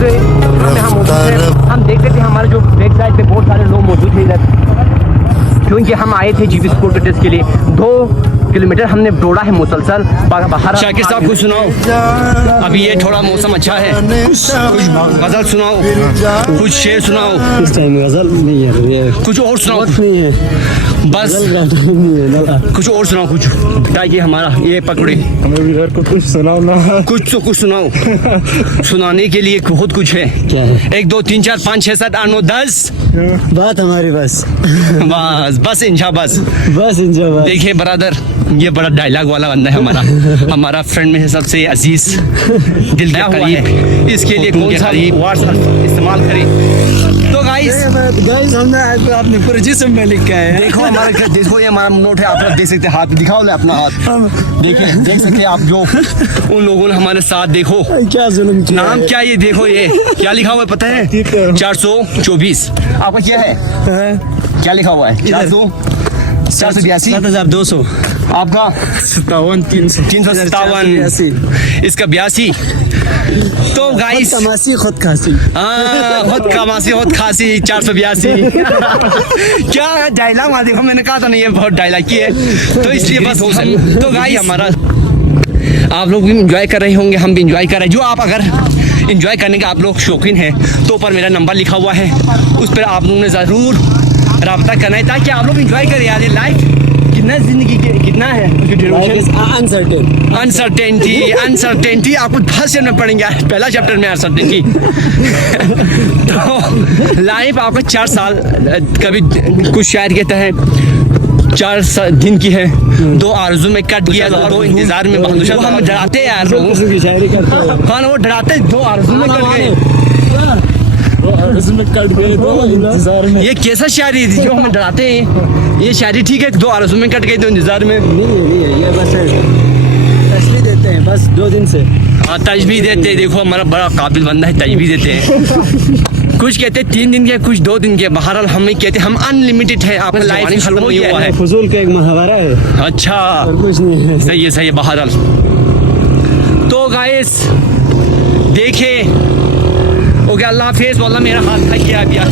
मौजूद है, हम मौजूद हैं। हम देखते थे हमारे जो बैक साइड पे बहुत सारे लोग मौजूद थे इधर, क्योंकि हम आए थे जीपी स्कूल के टेस्ट के लिए। 2 किलोमीटर हमने दौड़ा है मुसलसल बाहर। शाकिर साहब कुछ सुनाओ, अभी ये थोड़ा मौसम अच्छा है, कुछ गजल सुनाओ, कुछ शेर सुनाओ। इस टाइम गजल नहीं है, कुछ और सुनाओ, नहीं है बस कुछ और सुनाओ, कुछ ताकि हमारा ये पकड़े। हमें भी घर को कुछ सुनाओ ना। कुछ तो कुछ सुनाओ, सुनाने के लिए बहुत कुछ है। क्या है? 1 2 3 4 5 6 7 8 9 10 बात हमारी बस बस इंशा बस। इंशाल्लाह। देखिए ब्रदर, ये बड़ा डायलॉग वाला बंदा है हमारा, हमारा फ्रेंड में से सबसे अजीज, दिल के करीब। इसके लिए कौन सा व्हाट्सएप इस्तेमाल करें? तो गाइस हमने आपने पूरे जिस्म में लिखा है। देखो हमारा, देखो ये हमारा नोट है, आप लोग देख सकते हैं। हाथ दिखाओ ले अपना हाथ, देखिए देख सकते हैं आप। जो उन लोगों ने हमारे साथ, देखो क्या जुल्म किया नाम है। क्या, ये देखो ये क्या लिखा हुआ है पता है? 424। आपका क्या है, क्या लिखा हुआ है? 482। 7200। आपका 57 357। इसका 82। तो गाइस तमासी खुद खासी। खुद कमासी खुद खासी 482। क्या डायलॉग मार, देखो मैंने कहा था नहीं ये बहुत डायलॉग की है, तो इसलिए बस हो सकता। तो गाइस हमारा, आप लोग भी इंजॉय कर रहे होंगे, हम भी इंजॉय कर रहे हैं। जो आप अगर इंजॉय करने का आप लोग शौकीन हैं तो ऊपर मेरा नंबर लिखा हुआ है, उस पर आप लोगों ने ज़रूर रब्ता करना है ताकि आप लोग इंजॉय करें। यार लाइफ कितना जिंदगी कितना है, अनसर्टेनिटी आपको फर्स्ट चैप्टर में पढ़ेंगे, पहला चैप्टर में अनसर्टेनिटी। तो लाइफ आपका 4 साल, कभी कुछ शायर कहता है 4 दिन की है, 2 आरज़ू में कट गया, 2 इंतजार में बंदूशा। हम डराते हैं यार लोगों हाँ, वो डराते 2 आरज़ू में कट गए, इंतजार में। ये कैसा शायरी थी जो हमें डराते हैं? ये शायरी ठीक है, 2 आरज़ू में कट गई, 2 इंतजार में। नहीं है, ये बस तसली देते हैं बस 2 दिन से। हाँ तजबीह देते हैं। देखो हमारा बड़ा काबिल बंदा है, तजबीह देते हैं। कुछ कहते हैं 3 दिन के, कुछ 2 दिन के। बहरहाल हम ही कहते हैं हम अनलिमिटेड है, आपका लाइफ खत्म नहीं हुआ है। फजूल का एक मुहावरा है। अच्छा और कुछ नहीं है। सही है बहरहाल। तो गाइस देखे, ओके अल्लाह हाफिज़। वाला मेरा हाथ थक गया।